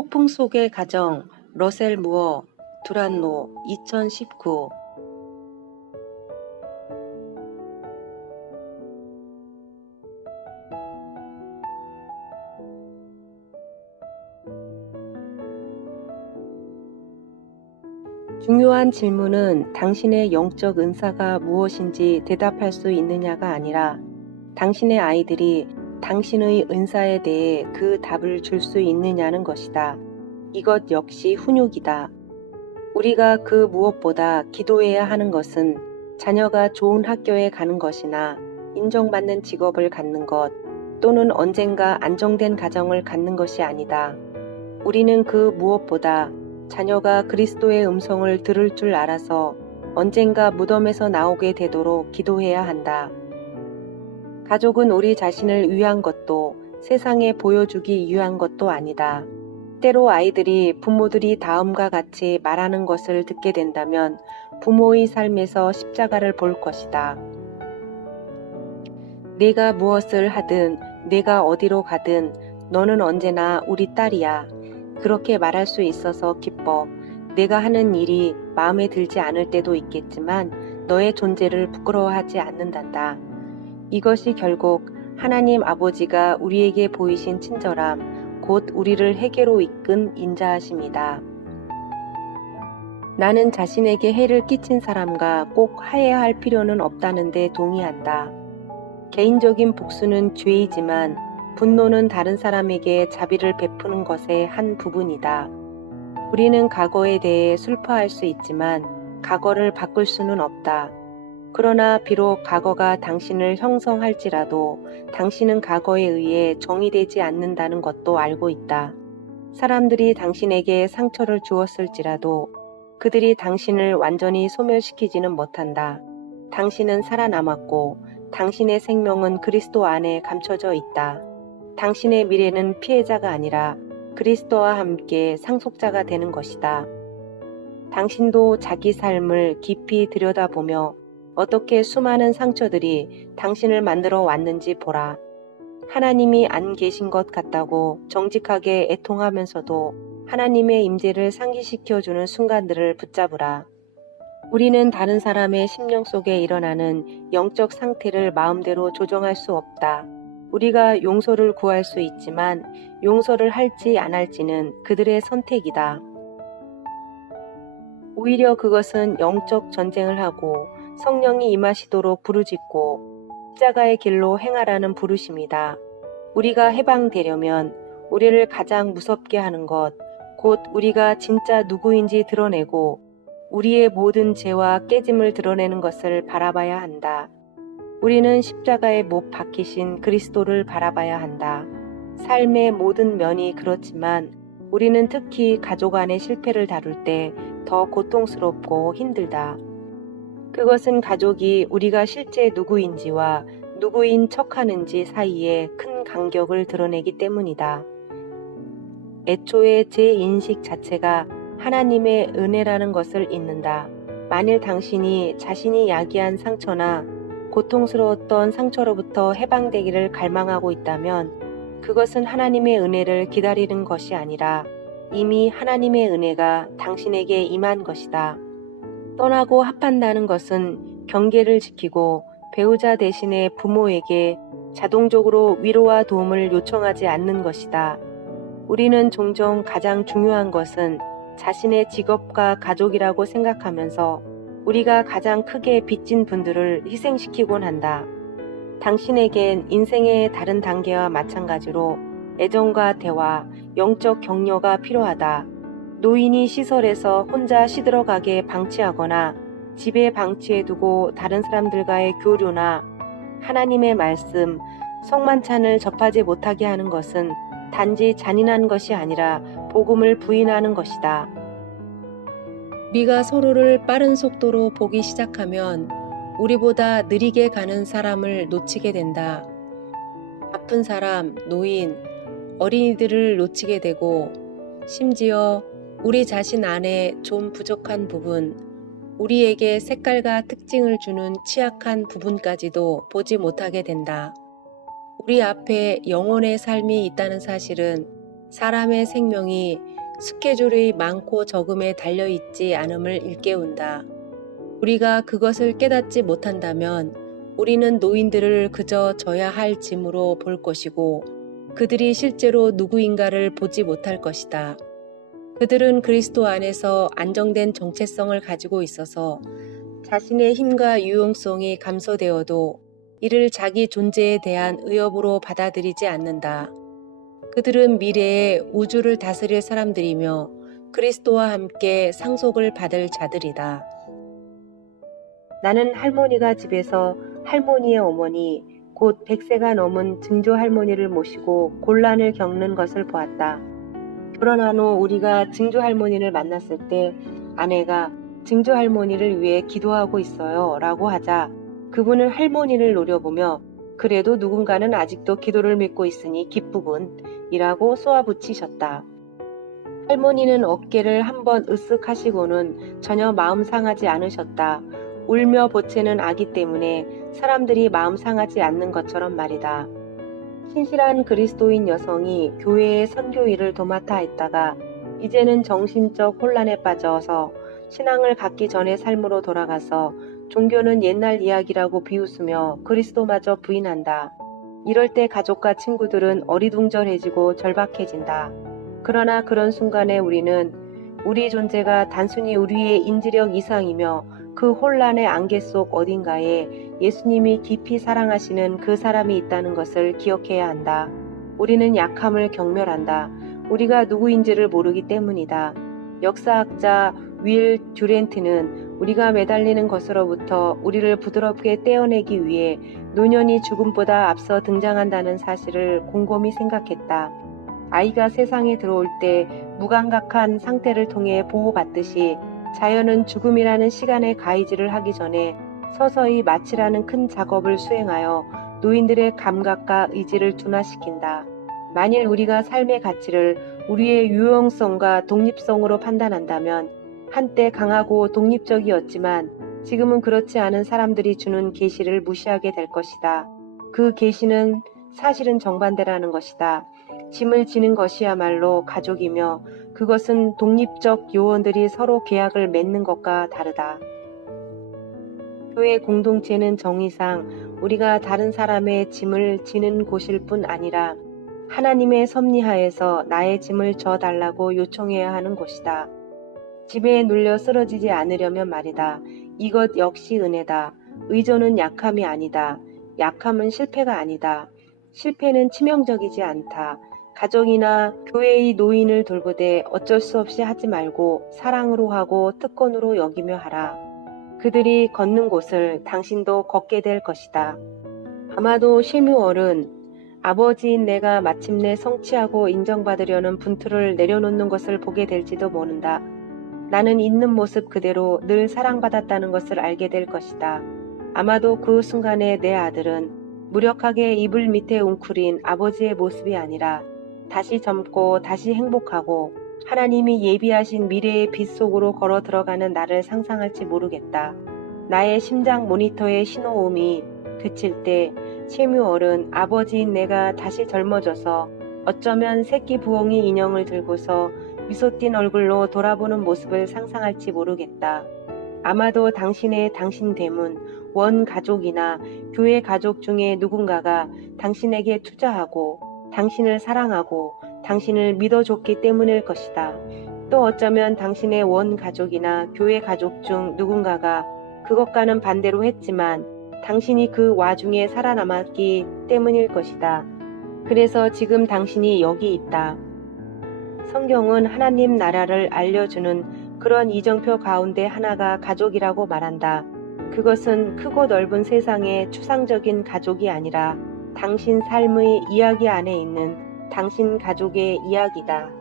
폭풍 속의 가정 러셀 무어 두란노 2019 중요한 질문은 당신의 영적 은사가 무엇인지 대답할 수 있느냐가 아니라 당신의 아이들이 당신의 은사에 대해 그 답을 줄 수 있느냐는 것이다. 이것 역시 훈육이다. 우리가 그 무엇보다 기도해야 하는 것은 자녀가 좋은 학교에 가는 것이나 인정받는 직업을 갖는 것 또는 언젠가 안정된 가정을 갖는 것이 아니다. 우리는 그 무엇보다 자녀가 그리스도의 음성을 들을 줄 알아서 언젠가 무덤에서 나오게 되도록 기도해야 한다. 가족은 우리 자신을 위한 것도 세상에 보여주기 위한 것도 아니다. 때로 아이들이 부모들이 다음과 같이 말하는 것을 듣게 된다면 부모의 삶에서 십자가를 볼 것이다. 내가 무엇을 하든 내가 어디로 가든 너는 언제나 우리 딸이야. 그렇게 말할 수 있어서 기뻐. 내가 하는 일이 마음에 들지 않을 때도 있겠지만 너의 존재를 부끄러워하지 않는단다. 이것이 결국 하나님 아버지가 우리에게 보이신 친절함, 곧 우리를 회개로 이끈 인자하심이다. 나는 자신에게 해를 끼친 사람과 꼭 화해할 필요는 없다는 데 동의한다. 개인적인 복수는 죄이지만 분노는 다른 사람에게 자비를 베푸는 것의 한 부분이다. 우리는 과거에 대해 슬퍼할 수 있지만 과거를 바꿀 수는 없다. 그러나 비록 과거가 당신을 형성할지라도 당신은 과거에 의해 정의되지 않는다는 것도 알고 있다. 사람들이 당신에게 상처를 주었을지라도 그들이 당신을 완전히 소멸시키지는 못한다. 당신은 살아남았고 당신의 생명은 그리스도 안에 감춰져 있다. 당신의 미래는 피해자가 아니라 그리스도와 함께 상속자가 되는 것이다. 당신도 자기 삶을 깊이 들여다보며 어떻게 수많은 상처들이 당신을 만들어 왔는지 보라. 하나님이 안 계신 것 같다고 정직하게 애통하면서도 하나님의 임재를 상기시켜주는 순간들을 붙잡으라. 우리는 다른 사람의 심령 속에 일어나는 영적 상태를 마음대로 조정할 수 없다. 우리가 용서를 구할 수 있지만 용서를 할지 안 할지는 그들의 선택이다. 오히려 그것은 영적 전쟁을 하고 성령이 임하시도록 부르짖고 십자가의 길로 행하라는 부르심이다. 우리가 해방되려면 우리를 가장 무섭게 하는 것, 곧 우리가 진짜 누구인지 드러내고 우리의 모든 죄와 깨짐을 드러내는 것을 바라봐야 한다. 우리는 십자가에 못 박히신 그리스도를 바라봐야 한다. 삶의 모든 면이 그렇지만 우리는 특히 가족 안의 실패를 다룰 때 더 고통스럽고 힘들다. 그것은 가족이 우리가 실제 누구인지와 누구인 척하는지 사이에 큰 간격을 드러내기 때문이다. 애초에 제 인식 자체가 하나님의 은혜라는 것을 잊는다. 만일 당신이 자신이 야기한 상처나 고통스러웠던 상처로부터 해방되기를 갈망하고 있다면 그것은 하나님의 은혜를 기다리는 것이 아니라 이미 하나님의 은혜가 당신에게 임한 것이다. 떠나고 합한다는 것은 경계를 지키고 배우자 대신에 부모에게 자동적으로 위로와 도움을 요청하지 않는 것이다. 우리는 종종 가장 중요한 것은 자신의 직업과 가족이라고 생각하면서 우리가 가장 크게 빚진 분들을 희생시키곤 한다. 당신에겐 인생의 다른 단계와 마찬가지로 애정과 대화, 영적 격려가 필요하다. 노인이 시설에서 혼자 시들어가게 방치하거나 집에 방치해두고 다른 사람들과의 교류나 하나님의 말씀, 성만찬을 접하지 못하게 하는 것은 단지 잔인한 것이 아니라 복음을 부인하는 것이다. 우리가 서로를 빠른 속도로 보기 시작하면 우리보다 느리게 가는 사람을 놓치게 된다. 아픈 사람, 노인, 어린이들을 놓치게 되고 심지어 우리 자신 안에 좀 부족한 부분, 우리에게 색깔과 특징을 주는 취약한 부분까지도 보지 못하게 된다. 우리 앞에 영혼의 삶이 있다는 사실은 사람의 생명이 스케줄의 많고 적음에 달려있지 않음을 일깨운다. 우리가 그것을 깨닫지 못한다면 우리는 노인들을 그저 져야 할 짐으로 볼 것이고 그들이 실제로 누구인가를 보지 못할 것이다. 그들은 그리스도 안에서 안정된 정체성을 가지고 있어서 자신의 힘과 유용성이 감소되어도 이를 자기 존재에 대한 의협으로 받아들이지 않는다. 그들은 미래에 우주를 다스릴 사람들이며 그리스도와 함께 상속을 받을 자들이다. 나는 할머니가 집에서 할머니의 어머니, 곧 100세가 넘은 증조 할머니를 모시고 곤란을 겪는 것을 보았다. 결혼한 후 우리가 증조 할머니를 만났을 때 아내가 증조 할머니를 위해 기도하고 있어요 라고 하자 그분은 할머니를 노려보며 그래도 누군가는 아직도 기도를 믿고 있으니 기쁘군 이라고 쏘아붙이셨다. 할머니는 어깨를 한번 으쓱 하시고는 전혀 마음 상하지 않으셨다. 울며 보채는 아기 때문에 사람들이 마음 상하지 않는 것처럼 말이다. 신실한 그리스도인 여성이 교회의 선교 일을 도맡아 했다가 이제는 정신적 혼란에 빠져서 신앙을 갖기 전의 삶으로 돌아가서 종교는 옛날 이야기라고 비웃으며 그리스도마저 부인한다. 이럴 때 가족과 친구들은 어리둥절해지고 절박해진다. 그러나 그런 순간에 우리는 우리 존재가 단순히 우리의 인지력 이상이며 그 혼란의 안개 속 어딘가에 예수님이 깊이 사랑하시는 그 사람이 있다는 것을 기억해야 한다. 우리는 약함을 경멸한다. 우리가 누구인지를 모르기 때문이다. 역사학자 윌 듀렌트는 우리가 매달리는 것으로부터 우리를 부드럽게 떼어내기 위해 노년이 죽음보다 앞서 등장한다는 사실을 곰곰이 생각했다. 아이가 세상에 들어올 때 무감각한 상태를 통해 보호받듯이 자연은 죽음이라는 시간의 가이질을 하기 전에 서서히 마치라는 큰 작업을 수행하여 노인들의 감각과 의지를 둔화시킨다. 만일 우리가 삶의 가치를 우리의 유용성과 독립성으로 판단한다면 한때 강하고 독립적이었지만 지금은 그렇지 않은 사람들이 주는 계시를 무시하게 될 것이다. 그 계시는 사실은 정반대라는 것이다. 짐을 지는 것이야말로 가족이며 그것은 독립적 요원들이 서로 계약을 맺는 것과 다르다. 교회 공동체는 정의상 우리가 다른 사람의 짐을 지는 곳일 뿐 아니라 하나님의 섭리하에서 나의 짐을 져달라고 요청해야 하는 곳이다. 짐에 눌려 쓰러지지 않으려면 말이다. 이것 역시 은혜다. 의존은 약함이 아니다. 약함은 실패가 아니다. 실패는 치명적이지 않다. 가정이나 교회의 노인을 돌보되 어쩔 수 없이 하지 말고 사랑으로 하고 특권으로 여기며 하라. 그들이 걷는 곳을 당신도 걷게 될 것이다. 아마도 쉐뮤얼은 아버지인 내가 마침내 성취하고 인정받으려는 분투를 내려놓는 것을 보게 될지도 모른다. 나는 있는 모습 그대로 늘 사랑받았다는 것을 알게 될 것이다. 아마도 그 순간에 내 아들은 무력하게 이불 밑에 웅크린 아버지의 모습이 아니라 다시 젊고 다시 행복하고 하나님이 예비하신 미래의 빛 속으로 걸어 들어가는 나를 상상할지 모르겠다. 나의 심장 모니터의 신호음이 그칠 때 쉐뮤얼은 아버지인 내가 다시 젊어져서 어쩌면 새끼 부엉이 인형을 들고서 미소 띤 얼굴로 돌아보는 모습을 상상할지 모르겠다. 아마도 당신의 당신됨은 원 가족이나 교회 가족 중에 누군가가 당신에게 투자하고 당신을 사랑하고 당신을 믿어줬기 때문일 것이다. 또 어쩌면 당신의 원 가족이나 교회 가족 중 누군가가 그것과는 반대로 했지만 당신이 그 와중에 살아남았기 때문일 것이다. 그래서 지금 당신이 여기 있다. 성경은 하나님 나라를 알려주는 그런 이정표 가운데 하나가 가족이라고 말한다. 그것은 크고 넓은 세상의 추상적인 가족이 아니라 당신 삶의 이야기 안에 있는 당신 가족의 이야기다.